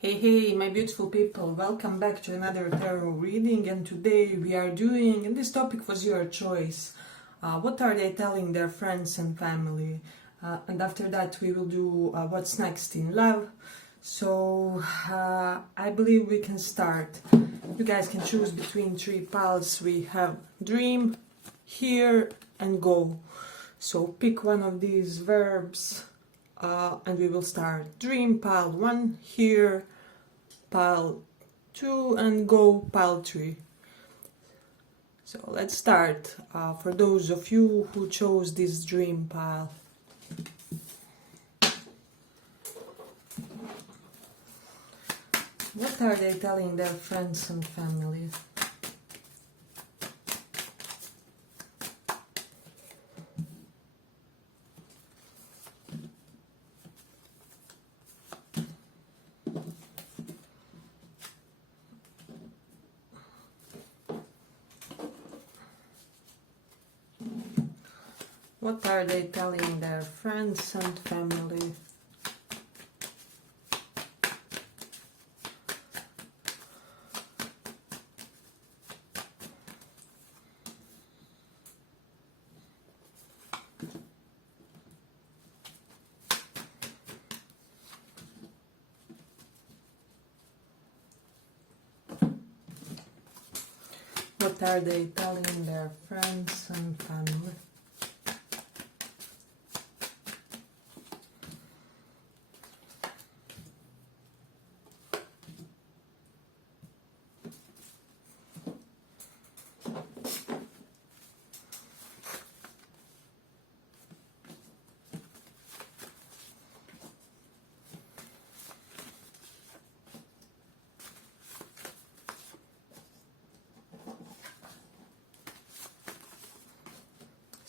Hey, my beautiful people, welcome back to another tarot reading, and today we are doing, and this topic was your choice, what are they telling their friends and family, and after that we will do what's next in love. So I believe we can start. You guys can choose between three piles. We have dream, hear and go. So pick one of these verbs and we will start. Dream pile 1, hear pile 2 and go pile 3. So let's start. For those of you who chose this dream pile. What are they telling their friends and family? What are they telling their friends and family? What are they telling their friends and family?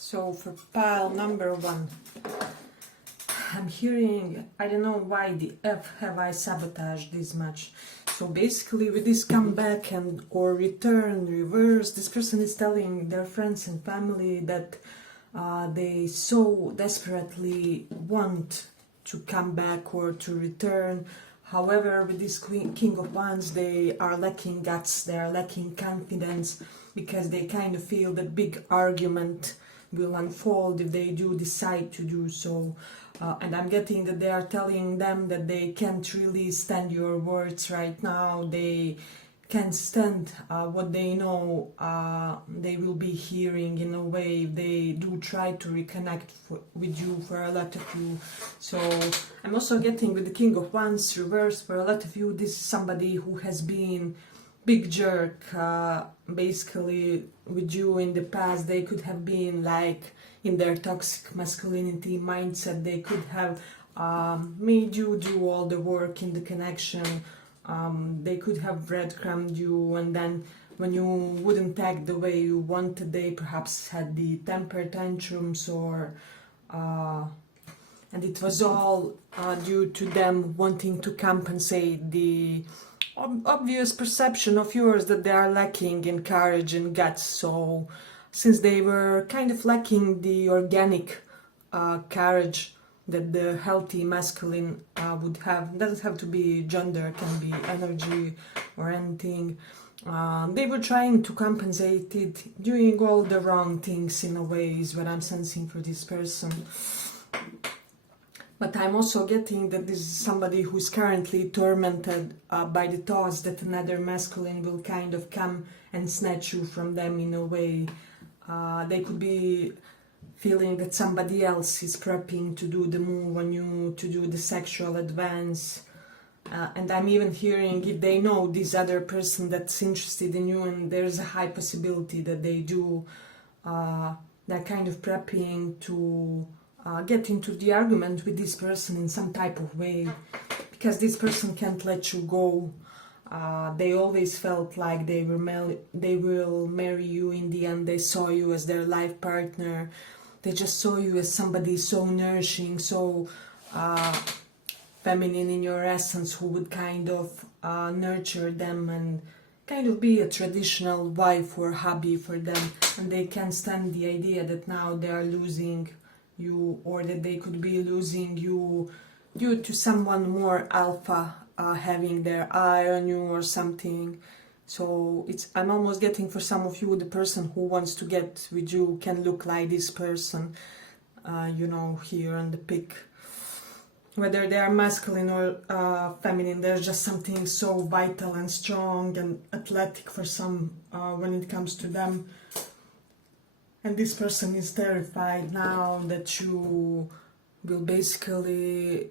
So for pile number 1, I'm hearing, I don't know why the F have I sabotaged this much. So basically with this comeback and or return, reverse, this person is telling their friends and family that they so desperately want to come back or to return. However, with this King of Wands, they are lacking guts, they are lacking confidence, because they kind of feel that big argument will unfold if they do decide to do so. And I'm getting that they are telling them that they can't really stand your words right now. They can't stand what they know they will be hearing in a way. They do try to reconnect with you for a lot of you. So I'm also getting with the King of Wands reversed, for a lot of you, this is somebody who has been big jerk basically with you in the past. They could have been like in their toxic masculinity mindset. They could have made you do all the work in the connection. They could have breadcrumbed you, and then when you wouldn't act the way you wanted, they perhaps had the temper tantrums, or and it was all due to them wanting to compensate the obvious perception of yours that they are lacking in courage and guts. So since they were kind of lacking the organic courage that the healthy masculine would have, it doesn't have to be gender, it can be energy or anything, they were trying to compensate it, doing all the wrong things in a way is what I'm sensing for this person. But I'm also getting that this is somebody who is currently tormented by the thoughts that another masculine will kind of come and snatch you from them in a way. They could be feeling that somebody else is prepping to do the move on you, to do the sexual advance. And I'm even hearing, if they know this other person that's interested in you, and there's a high possibility that they do, they're kind of prepping to get into the argument with this person in some type of way, because this person can't let you go. They always felt like they will marry you in the end. They saw you as their life partner. They just saw you as somebody so nourishing, so feminine in your essence, who would kind of nurture them and kind of be a traditional wife or hubby for them. And they can't stand the idea that now they are losing you, or that they could be losing you due to someone more alpha having their eye on you or something. So I'm almost getting, for some of you, the person who wants to get with you can look like this person, you know, here on the pic. Whether they are masculine or feminine, there's just something so vital and strong and athletic for some when it comes to them. And this person is terrified now that you will basically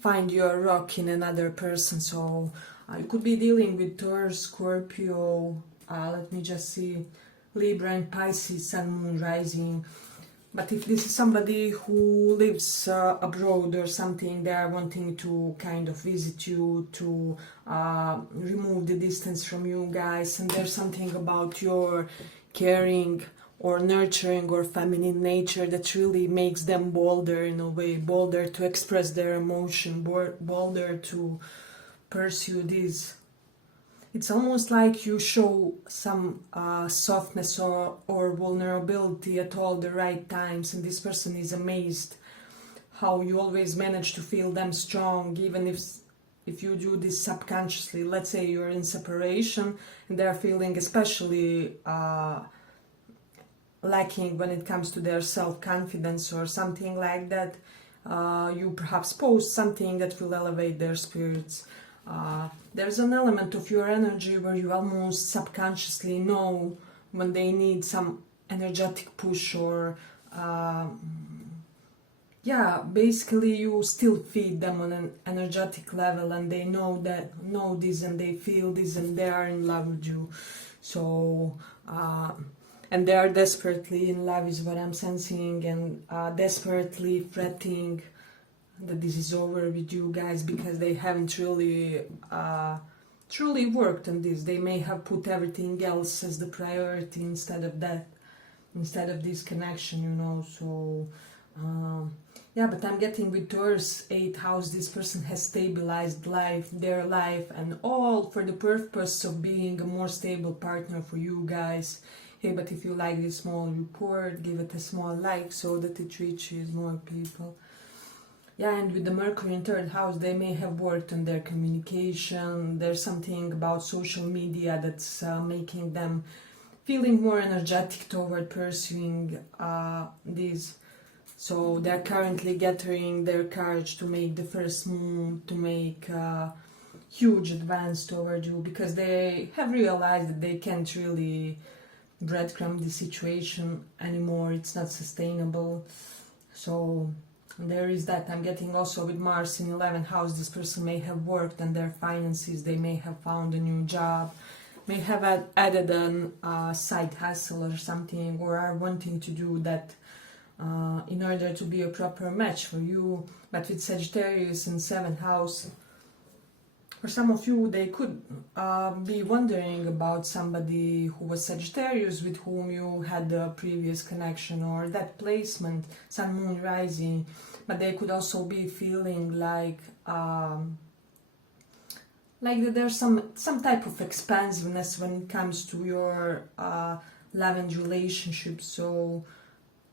find your rock in another person. So you could be dealing with Taurus, Scorpio, let me just see, Libra and Pisces, Sun, Moon, Rising. But if this is somebody who lives abroad or something, they are wanting to kind of visit you, to remove the distance from you guys, and there's something about your caring or nurturing or feminine nature that really makes them bolder in a way, bolder to express their emotion, bolder to pursue this. It's almost like you show some softness or vulnerability at all the right times, and this person is amazed how you always manage to feel them strong, even if you do this subconsciously. Let's say you're in separation and they're feeling especially lacking when it comes to their self-confidence or something like that. You perhaps post something that will elevate their spirits. There's an element of your energy where you almost subconsciously know when they need some energetic push, or basically you still feed them on an energetic level, and they know this and they feel this and they are in love with you. So and they are desperately in love is what I'm sensing, and desperately fretting that this is over with you guys, because they haven't really truly worked on this. They may have put everything else as the priority instead of this connection, you know. So but I'm getting with Taurus 8th house, this person has stabilized their life, and all for the purpose of being a more stable partner for you guys. Hey, but if you like this small report, give it a small like so that it reaches more people. Yeah, and with the Mercury in 3rd house, they may have worked on their communication. There's something about social media that's making them feeling more energetic toward pursuing this. So they're currently gathering their courage to make the first move, to make a huge advance toward you, because they have realized that they can't really breadcrumb the situation anymore. It's not sustainable. So there is that. I'm getting also with Mars in 11th house, this person may have worked on their finances, they may have found a new job, may have added a side hustle or something, or are wanting to do that in order to be a proper match for you. But with Sagittarius in 7th house, for some of you, they could be wondering about somebody who was Sagittarius with whom you had a previous connection, or that placement, Sun, Moon, Rising. But they could also be feeling like that there's some type of expansiveness when it comes to your love and relationship. So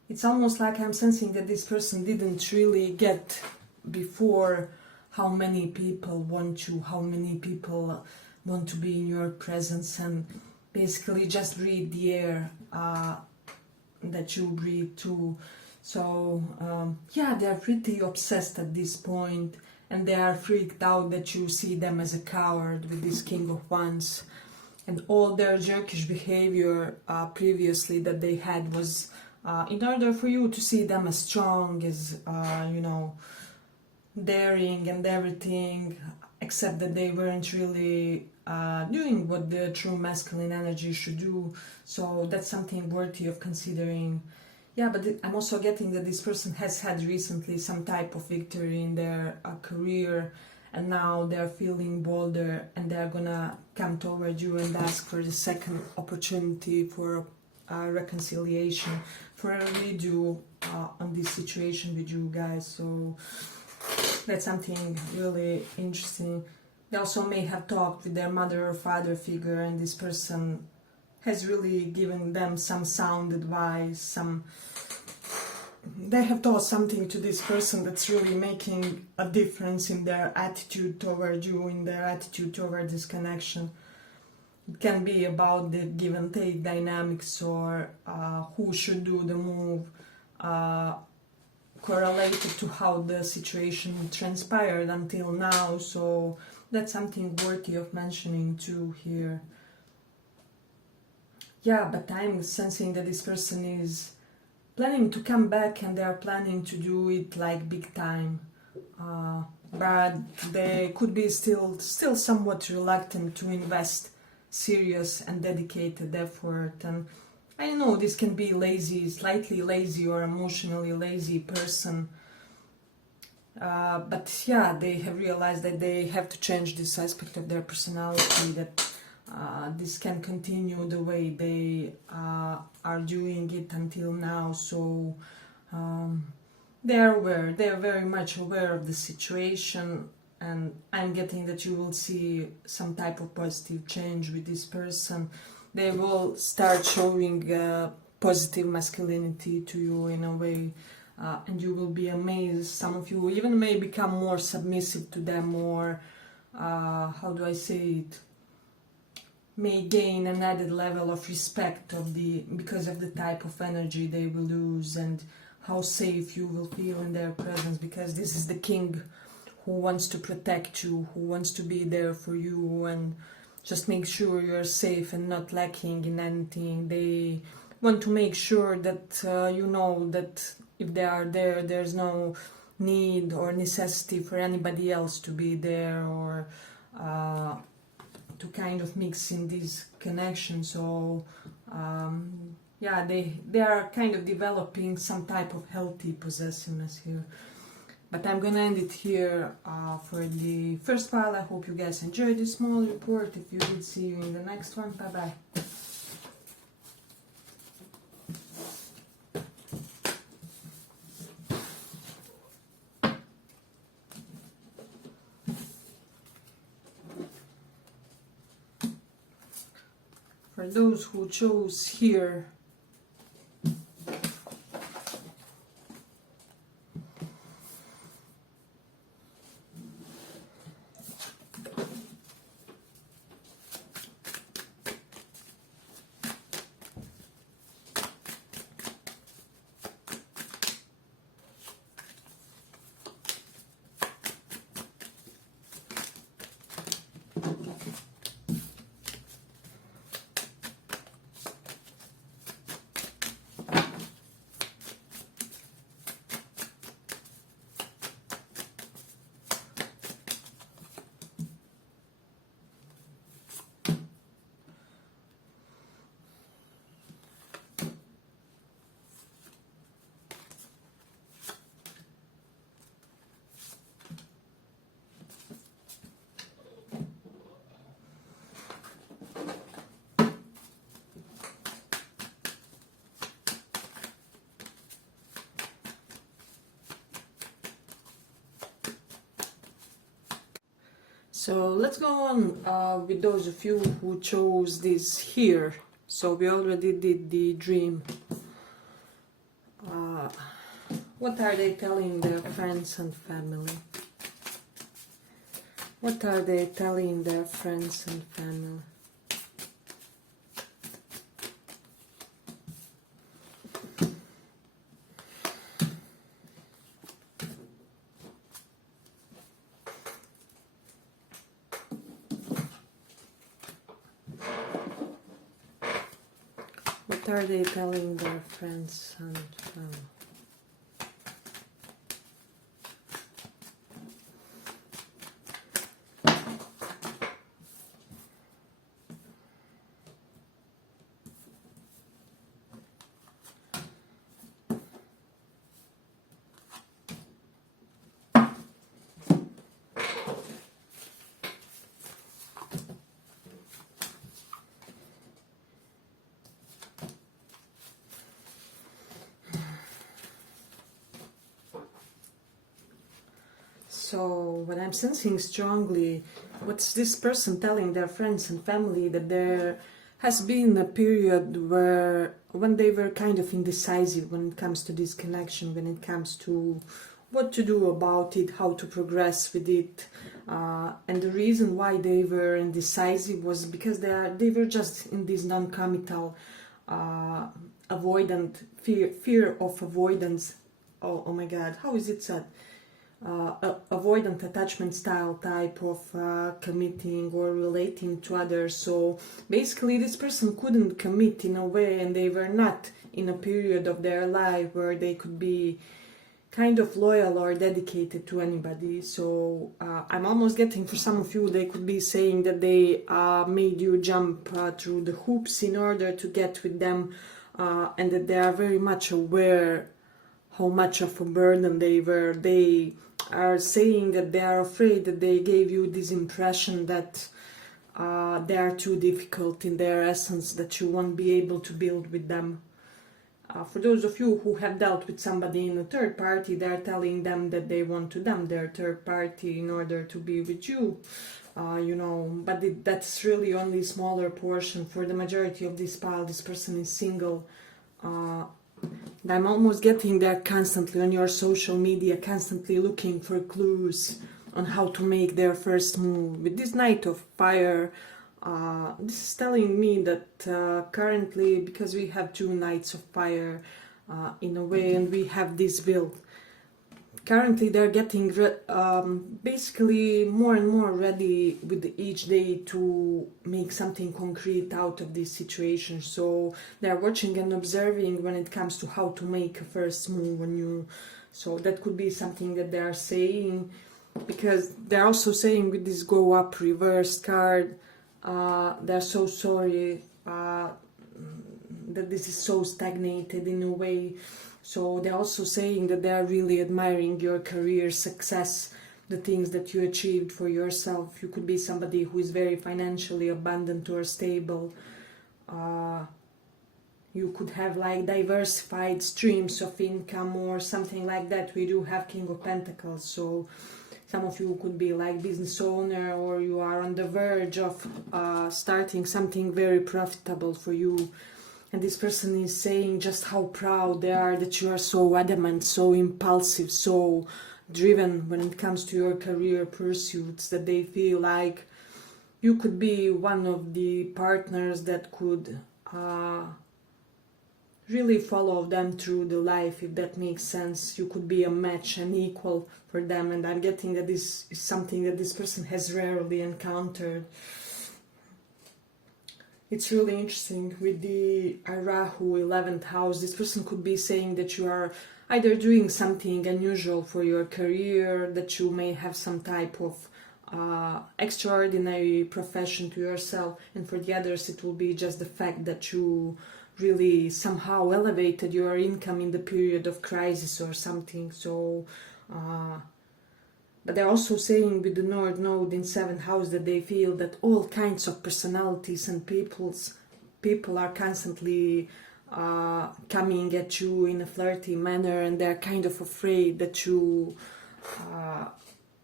it's almost like I'm sensing that this person didn't really get before how many people want you, how many people want to be in your presence, and basically just breathe the air that you breathe too. So they're pretty obsessed at this point, and they are freaked out that you see them as a coward with this King of Wands. And all their jerkish behavior previously that they had was in order for you to see them as strong, as daring and everything, except that they weren't really doing what the true masculine energy should do. So that's something worthy of considering. Yeah, but I'm also getting that this person has had recently some type of victory in their career, and now they're feeling bolder, and they're gonna come toward you and ask for the second opportunity for reconciliation, for a redo on this situation with you guys. So that's something really interesting. They also may have talked with their mother or father figure, and this person has really given them some sound advice, some they have taught something to this person that's really making a difference in their attitude toward you, in their attitude toward this connection. It can be about the give and take dynamics, or who should do the move, correlated to how the situation transpired until now. So that's something worthy of mentioning too here. Yeah, but I'm sensing that this person is planning to come back, and they are planning to do it like big time. But they could be still somewhat reluctant to invest serious and dedicated effort. And I don't know, this can be lazy, slightly lazy or emotionally lazy person. But yeah, they have realized that they have to change this aspect of their personality, that this can continue the way they are doing it until now. So they are aware, they are very much aware of the situation, and I'm getting that you will see some type of positive change with this person. They will start showing positive masculinity to you in a way, and you will be amazed. Some of you even may become more submissive to them, or how do I say it, may gain an added level of respect because of the type of energy they will lose, and how safe you will feel in their presence, because this is the king who wants to protect you, who wants to be there for you and just make sure you're safe and not lacking in anything. They want to make sure that you know that if they are there, there's no need or necessity for anybody else to be there, or to kind of mix in this connection. So yeah, they are kind of developing some type of healthy possessiveness here. But I'm gonna end it here for the first file. I hope you guys enjoyed this small report. If you did, see you in the next one. Bye bye. For those who chose here, so let's go on with those of you who chose this here. So we already did the dream. What are they telling their friends and family? What are they telling their friends and family? What are they telling their friends and family? So what I'm sensing strongly, what's this person telling their friends and family? That they're has been a period where when they were kind of indecisive when it comes to this connection, when it comes to what to do about it, how to progress with it. And the reason why they were indecisive was because they were just in this non-committal, avoidant fear of avoidance. Oh my God, how is it said? Avoidant attachment style type of committing or relating to others. So basically this person couldn't commit in a way, and they were not in a period of their life where they could be kind of loyal or dedicated to anybody. So I'm almost getting, for some of you, they could be saying that they made you jump through the hoops in order to get with them, and that they are very much aware how much of a burden they were. They are saying that they are afraid that they gave you this impression that they are too difficult in their essence, that you won't be able to build with them. For those of you who have dealt with somebody in a third party, they're telling them that they want to dump their third party in order to be with you, but that's really only a smaller portion. For the majority of this pile, this person is single. I'm almost getting there constantly on your social media, constantly looking for clues on how to make their first move. With this Knight of Fire, this is telling me that currently, because we have two Knights of Fire in a way, and we have this build, currently they're getting basically more and more ready with each day to make something concrete out of this situation. So they're watching and observing when it comes to how to make a first move on you. So that could be something that they are saying, because they're also saying with this Go Up reversed card, they're so sorry that this is so stagnated in a way. So they're also saying that they're really admiring your career success, the things that you achieved for yourself. You could be somebody who is very financially abundant or stable. You could have like diversified streams of income or something like that. We do have King of Pentacles, so some of you could be like business owner, or you are on the verge of starting something very profitable for you. And this person is saying just how proud they are that you are so adamant, so impulsive, so driven when it comes to your career pursuits, that they feel like you could be one of the partners that could really follow them through the life, if that makes sense. You could be a match, an equal for them, and I'm getting that this is something that this person has rarely encountered. It's really interesting with the Rahu 11th house. This person could be saying that you are either doing something unusual for your career, that you may have some type of extraordinary profession to yourself, and for the others it will be just the fact that you really somehow elevated your income in the period of crisis or something. So but they're also saying with the North Node in 7th house that they feel that all kinds of personalities and people are constantly coming at you in a flirty manner, and they're kind of afraid that you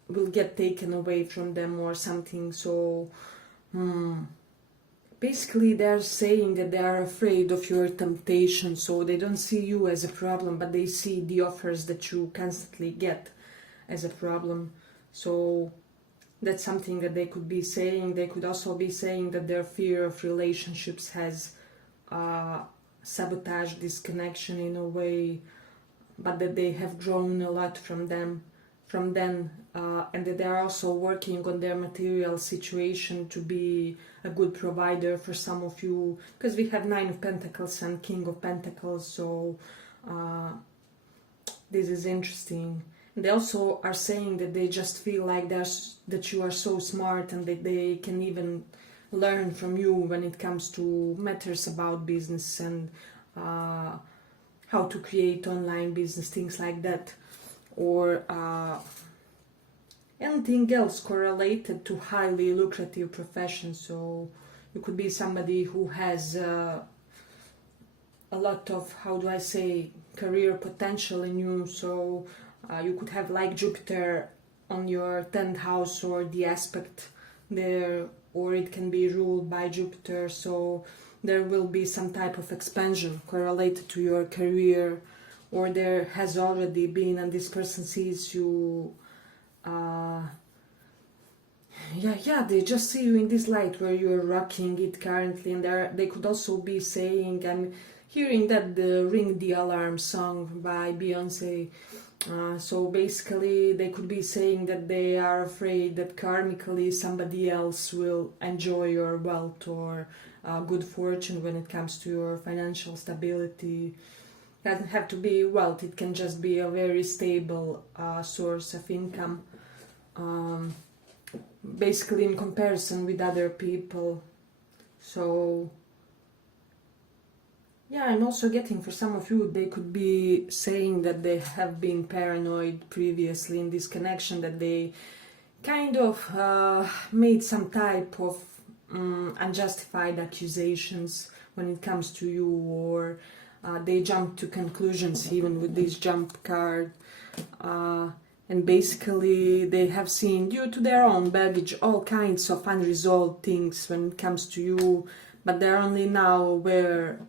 will get taken away from them or something. So basically they're saying that they are afraid of your temptation, so they don't see you as a problem, but they see the offers that you constantly get as a problem. So that's something that they could be saying. They could also be saying that their fear of relationships has sabotaged this connection in a way, but that they have grown a lot from then, and that they are also working on their material situation to be a good provider for some of you, because we have 9 of Pentacles and King of Pentacles. So this is interesting. They also are saying that they just feel like that you are so smart, and that they can even learn from you when it comes to matters about business and how to create online business, things like that, or anything else correlated to highly lucrative professions. So you could be somebody who has a lot of, how do I say, career potential in you. So you could have like Jupiter on your 10th house, or the aspect there, or it can be ruled by Jupiter. So there will be some type of expansion correlated to your career, or there has already been, and this person sees you, they just see you in this light where you're rocking it currently, and they could also be saying, I'm hearing that the Ring the Alarm song by Beyonce. So basically they could be saying that they are afraid that karmically somebody else will enjoy your wealth or good fortune when it comes to your financial stability. It doesn't have to be wealth, it can just be a very stable source of income, basically in comparison with other people. So yeah, I'm also getting, for some of you, they could be saying that they have been paranoid previously in this connection, that they kind of made some type of unjustified accusations when it comes to you, or they jump to conclusions even with this jump card. And basically they have seen, due to their own baggage, all kinds of unresolved things when it comes to you, but they're only now aware,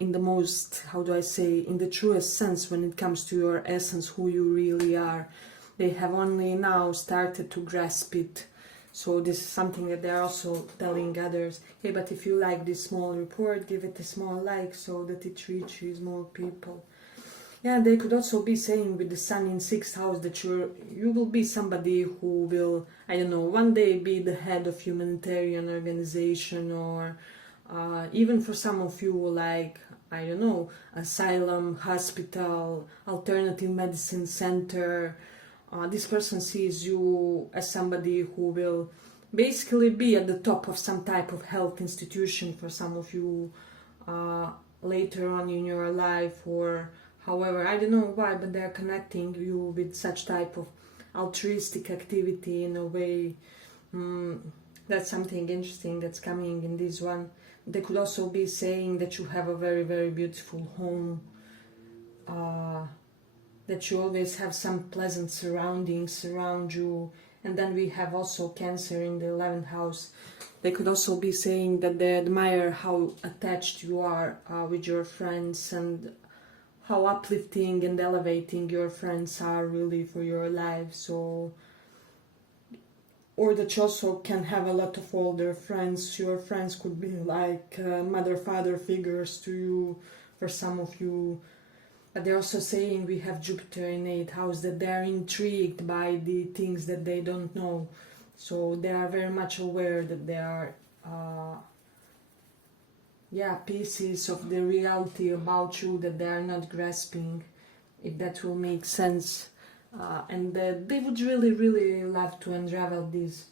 in the most, how do I say, in the truest sense when it comes to your essence, who you really are. They have only now started to grasp it. So this is something that they're also telling others. Hey, but if you like this small report, give it a small like so that it reaches more people. Yeah, they could also be saying with the sun in 6th house that you will be somebody who will, I don't know, one day be the head of humanitarian organization, or even for some of you, like, I don't know, asylum, hospital, alternative medicine center. This person sees you as somebody who will basically be at the top of some type of health institution for some of you later on in your life, or however, I don't know why, but they're connecting you with such type of altruistic activity in a way. That's something interesting that's coming in this one. They could also be saying that you have a very, very beautiful home, that you always have some pleasant surroundings around you. And then we have also Cancer in the 11th house. They could also be saying that they admire how attached you are with your friends, and how uplifting and elevating your friends are really for your life. So, or that you also can have a lot of older friends. Your friends could be like mother, father figures to you, for some of you. But they're also saying we have Jupiter in 8th house, that they're intrigued by the things that they don't know. So they are very much aware that they are pieces of the reality about you that they are not grasping, if that will make sense. And they would really, really love to unravel this.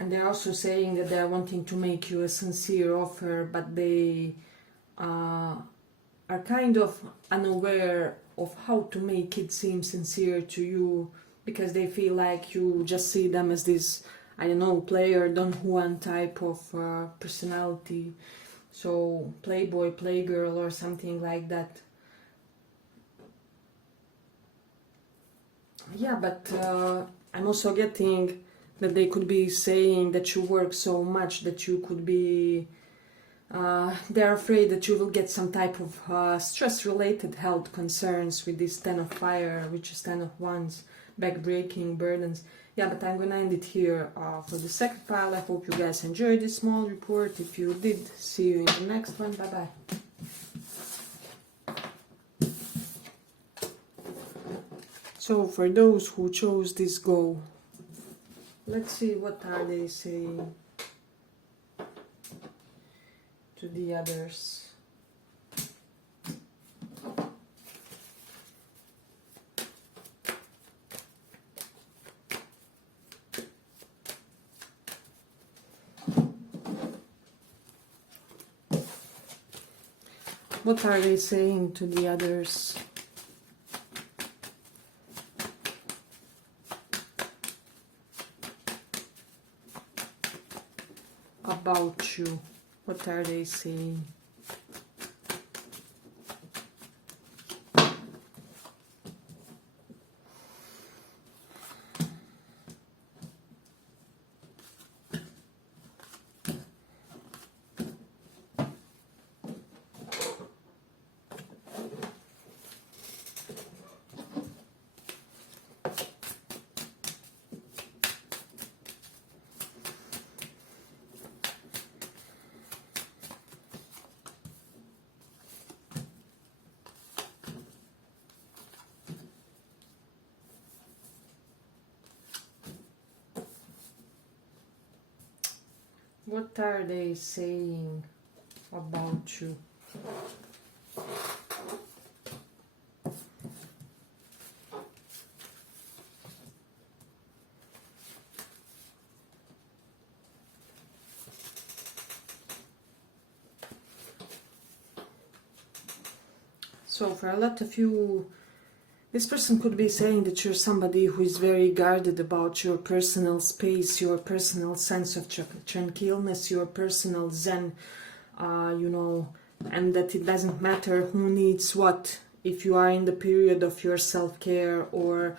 And they're also saying that they're wanting to make you a sincere offer, but they are kind of unaware of how to make it seem sincere to you, because they feel like you just see them as this, I don't know, player, Don Juan type of personality. So playboy, playgirl, or something like that. Yeah, but I'm also getting that they could be saying that you work so much that you could be, they're afraid that you will get some type of stress-related health concerns with this 10 of fire, which is 10 of wands, back-breaking burdens. Yeah, but I'm gonna end it here for the second pile. I hope you guys enjoyed this small report. If you did, see you in the next one. Bye-bye. So for those who chose this go, let's see what are they saying to the others. What are they saying to the others? About you. What are they saying? What are they saying about you? So for a lot of you, this person could be saying that you're somebody who is very guarded about your personal space, your personal sense of tranquilness, your personal zen, you know, and that it doesn't matter who needs what. If you are in the period of your self-care or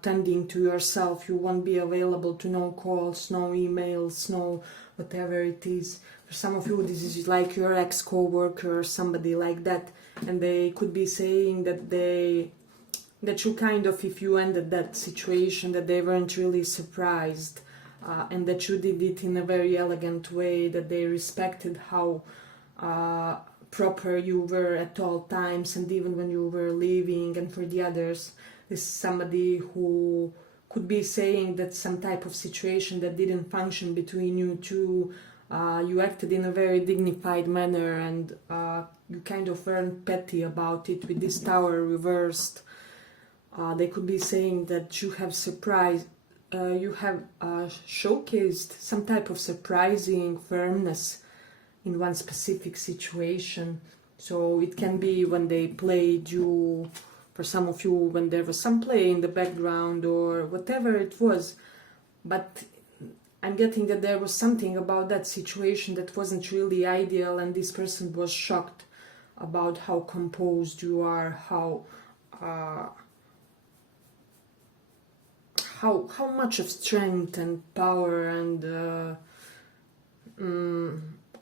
tending to yourself, you won't be available to no calls, no emails, no whatever it is. For some of you, this is like your ex-co-worker or somebody like that, and they could be saying that you kind of, if you ended that situation, that they weren't really surprised, and that you did it in a very elegant way, that they respected how proper you were at all times, and even when you were leaving. And for the others, this is somebody who could be saying that some type of situation that didn't function between you two, you acted in a very dignified manner, and you kind of weren't petty about it. With this Tower reversed, they could be saying that you have surprised, you have showcased some type of surprising firmness in one specific situation. So it can be when they played you, for some of you, when there was some play in the background or whatever it was. But I'm getting that there was something about that situation that wasn't really ideal, and this person was shocked about how composed you are, how much of strength and power and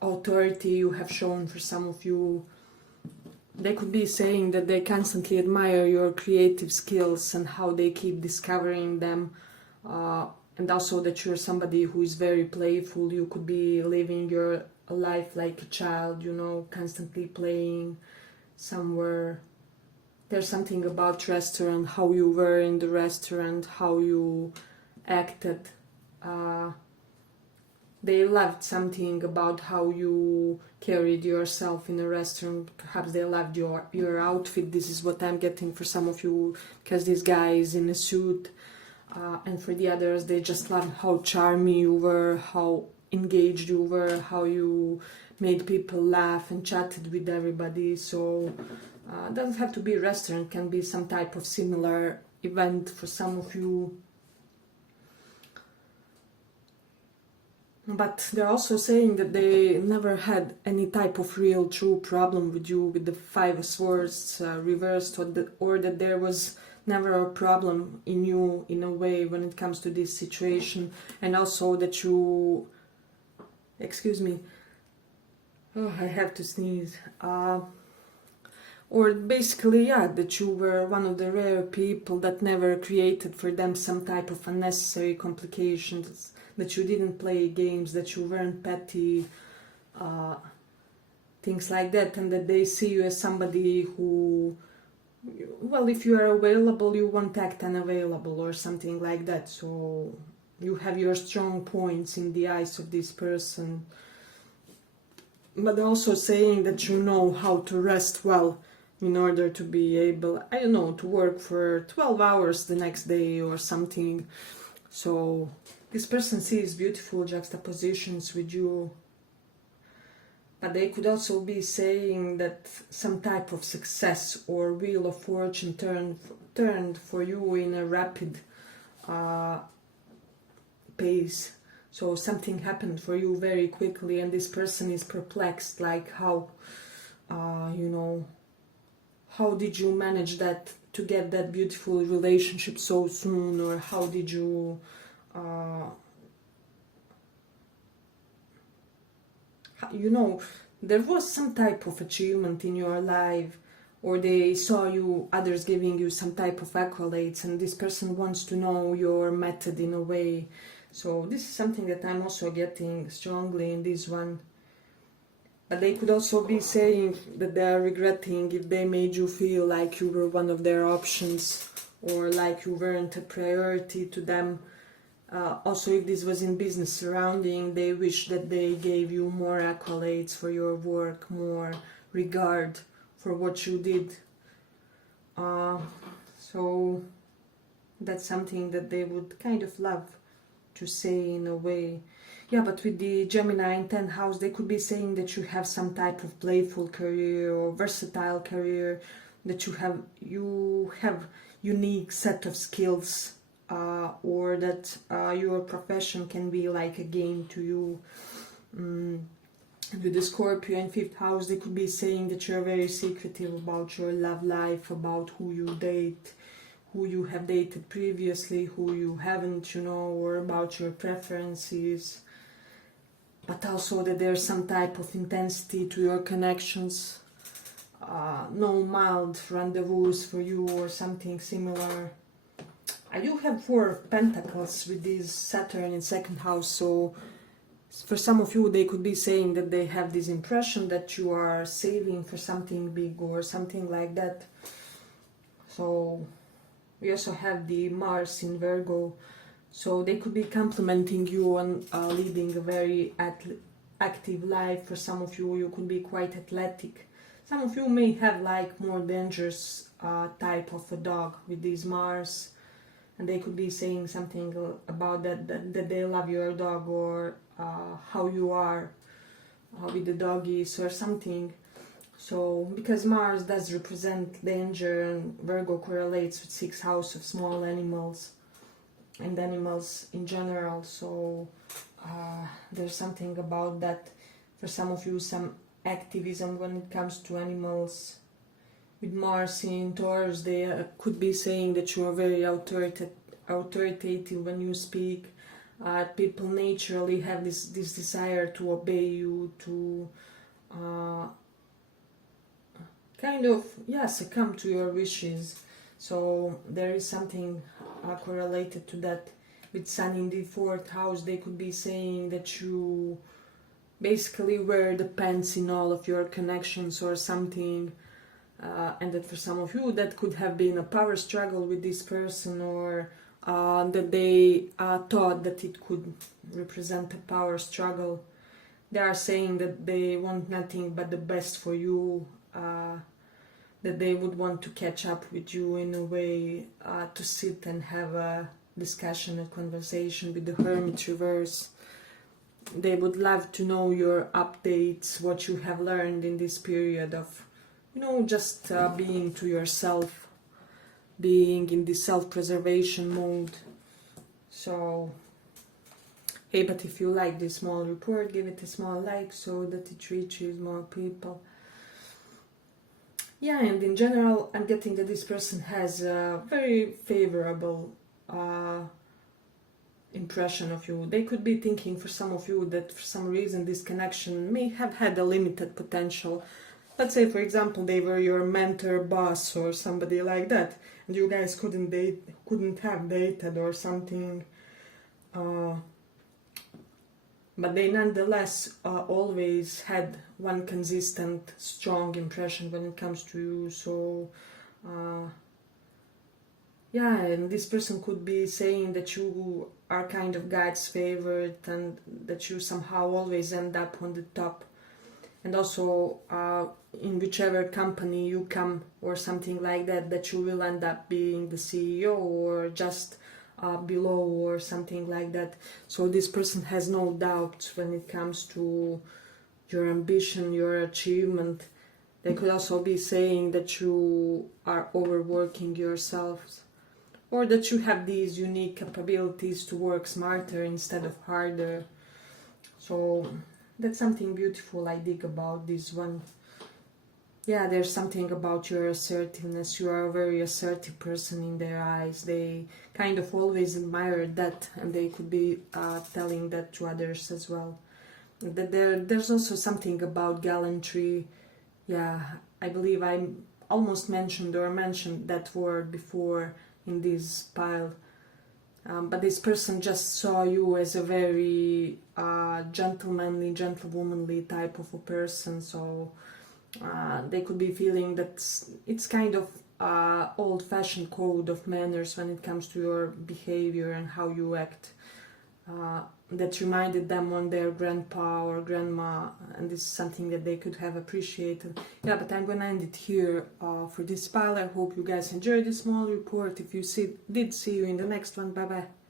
authority you have shown. For some of you, they could be saying that they constantly admire your creative skills and how they keep discovering them, and also that you're somebody who is very playful. You could be living your life like a child, you know, constantly playing somewhere. There's something about restaurant, how you were in the restaurant, how you acted. They loved something about how you carried yourself in a restaurant. Perhaps they loved your outfit. This is what I'm getting for some of you, because this guy is in a suit. And for the others, they just loved how charming you were, how engaged you were, how you made people laugh and chatted with everybody. So it doesn't have to be a restaurant, can be some type of similar event for some of you. But they're also saying that they never had any type of real true problem with you, with the Five of Swords reversed, or that there was never a problem in you in a way when it comes to this situation. And also that you, excuse me, oh, I have to sneeze, or basically, yeah, that you were one of the rare people that never created for them some type of unnecessary complications, that you didn't play games, that you weren't petty, things like that, and that they see you as somebody who, well, if you are available, you won't act unavailable or something like that. So you have your strong points in the eyes of this person. But also saying that you know how to rest well in order to be able, I don't know, to work for 12 hours the next day or something. So this person sees beautiful juxtapositions with you. But they could also be saying that some type of success or wheel of fortune turned for you in a rapid pace. So something happened for you very quickly, and this person is perplexed, like how, you know, how did you manage that, to get that beautiful relationship so soon, or how did you you know, there was some type of achievement in your life, or they saw you, others giving you some type of accolades, and this person wants to know your method in a way. So this is something that I'm also getting strongly in this one. But they could also be saying that they are regretting if they made you feel like you were one of their options, or like you weren't a priority to them. Also, if this was in business surrounding, they wish that they gave you more accolades for your work, more regard for what you did. So that's something that they would kind of love to say in a way. Yeah, but with the Gemini in 10th house, they could be saying that you have some type of playful career or versatile career, that you have unique set of skills, or that your profession can be like a game to you. With the Scorpio in 5th house, they could be saying that you're very secretive about your love life, about who you date, who you have dated previously, who you haven't, or about your preferences. But also that there's some type of intensity to your connections. No mild rendezvous for you or something similar. I do have 4 of Pentacles with this Saturn in 2nd house, so for some of you they could be saying that they have this impression that you are saving for something big or something like that. So we also have the Mars in Virgo, so they could be complimenting you on leading a very active life. For some of you, you could be quite athletic. Some of you may have like more dangerous type of a dog with this Mars, and they could be saying something about that they love your dog, or how you are with the doggies or something. So because Mars does represent danger, and Virgo correlates with 6th house of small animals and animals in general, so there's something about that. For some of you, some activism when it comes to animals. With Mars in Taurus, they could be saying that you are very authoritative when you speak. People naturally have this desire to obey you, to kind of, succumb to your wishes. So there is something correlated to that. With Sun in the 4th house, they could be saying that you basically wear the pants in all of your connections or something, and that for some of you that could have been a power struggle with this person, or that they thought that it could represent a power struggle. They are saying that they want nothing but the best for you, that they would want to catch up with you in a way, to sit and have a discussion, a conversation. With the Hermit reverse, they would love to know your updates, what you have learned in this period of, just being to yourself, being in the self-preservation mode. So, hey, but if you like this small report, give it a small like so that it reaches more people. Yeah, and in general, I'm getting that this person has a very favorable impression of you. They could be thinking, for some of you, that for some reason this connection may have had a limited potential. Let's say, for example, they were your mentor, boss, or somebody like that, and you guys couldn't have dated or something. But they nonetheless always had one consistent, strong impression when it comes to you. So, and this person could be saying that you are kind of God's favorite, and that you somehow always end up on the top. And also, in whichever company you come or something like that, that you will end up being the CEO or just below or something like that. So this person has no doubts when it comes to your ambition, your achievement. They could also be saying that you are overworking yourselves, or that you have these unique capabilities to work smarter instead of harder. So that's something beautiful I dig about this one. Yeah, there's something about your assertiveness. You are a very assertive person in their eyes. They kind of always admire that, and they could be telling that to others as well. That there's also something about gallantry. Yeah, I believe I almost mentioned that word before in this pile. But this person just saw you as a very gentlemanly, gentlewomanly type of a person. So they could be feeling that it's kind of old-fashioned code of manners when it comes to your behavior and how you act. that reminded them on their grandpa or grandma, and this is something that they could have appreciated. Yeah, but I'm gonna end it here for this pile. I hope you guys enjoyed this small report. If you did, see you in the next one. Bye bye.